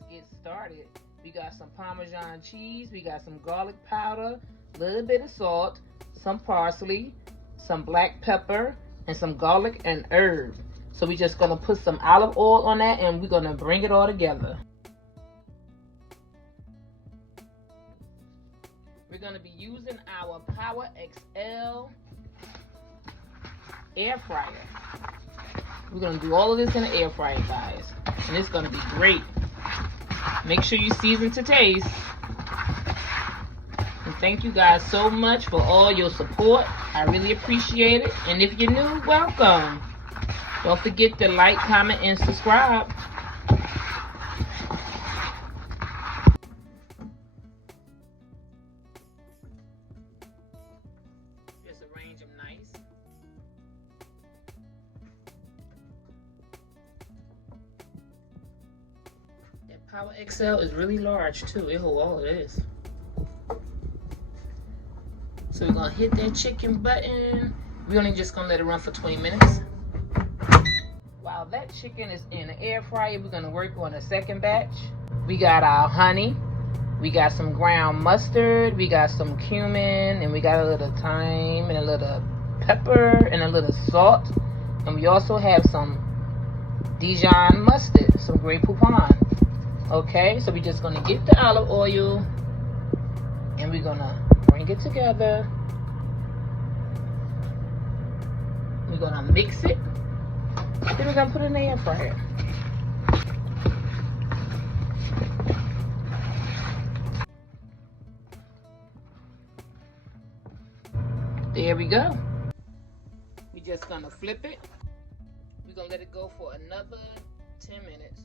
let's get started. We got some Parmesan cheese, we got some garlic powder, a little bit of salt, some parsley, some black pepper, and some garlic and herb. So we're just gonna put some olive oil on that and we're gonna bring it all together. We're gonna be using our Power XL air fryer. We're gonna do all of this in the air fryer, guys, and it's gonna be great. Make sure you season to taste. And thank you guys so much for all your support. I really appreciate it. And if you're new, welcome. Don't forget to like, comment, and subscribe. Just arrange them nice. That Power XL is really large too. It holds all of this. So we're gonna hit that chicken button. We're only just gonna let it run for 20 minutes. While that chicken is in the air fryer, we're gonna work on a second batch. We got our honey, we got some ground mustard, we got some cumin, and we got a little thyme and a little pepper and a little salt. And we also have some Dijon mustard, some Grey Poupon. Okay, so we're just gonna get the olive oil and we're gonna bring it together. We're gonna mix it. Then we're gonna put it in the air fryer. There we go. We're just gonna flip it. We're gonna let it go for another 10 minutes.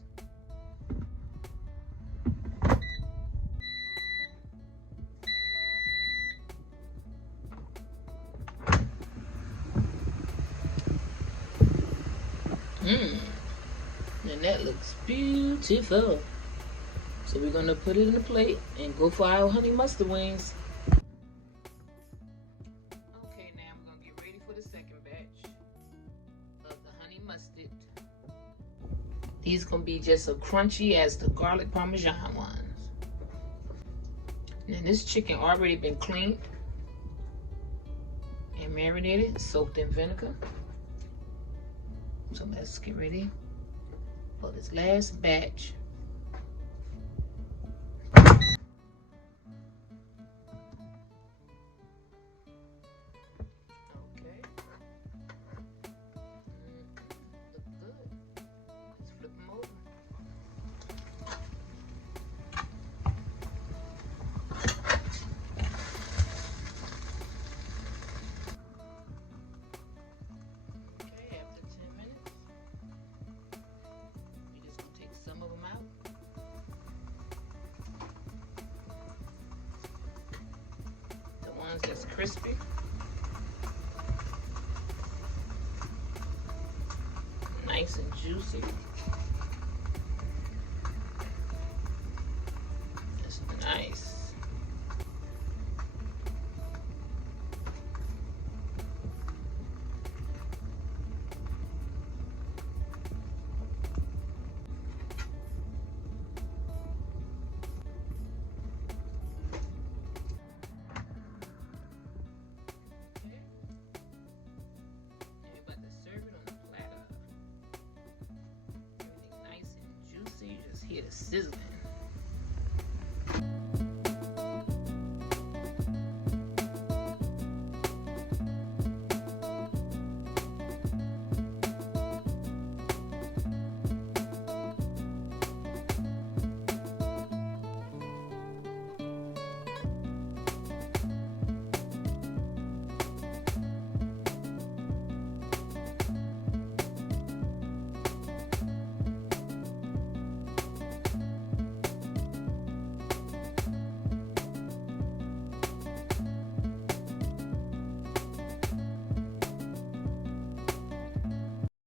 And that looks beautiful. So we're gonna put it in a plate and go for our honey mustard wings. Okay, now we're gonna get ready for the second batch of the honey mustard. These gonna be just as crunchy as the garlic Parmesan ones. And this chicken already been cleaned and marinated, soaked in vinegar. So let's get ready for this last batch. Okay. Look good. Let's flip them over. Okay, after 10 minutes. Some of them out. The ones that's crispy. Nice and juicy. That's nice. Hear the sizzling.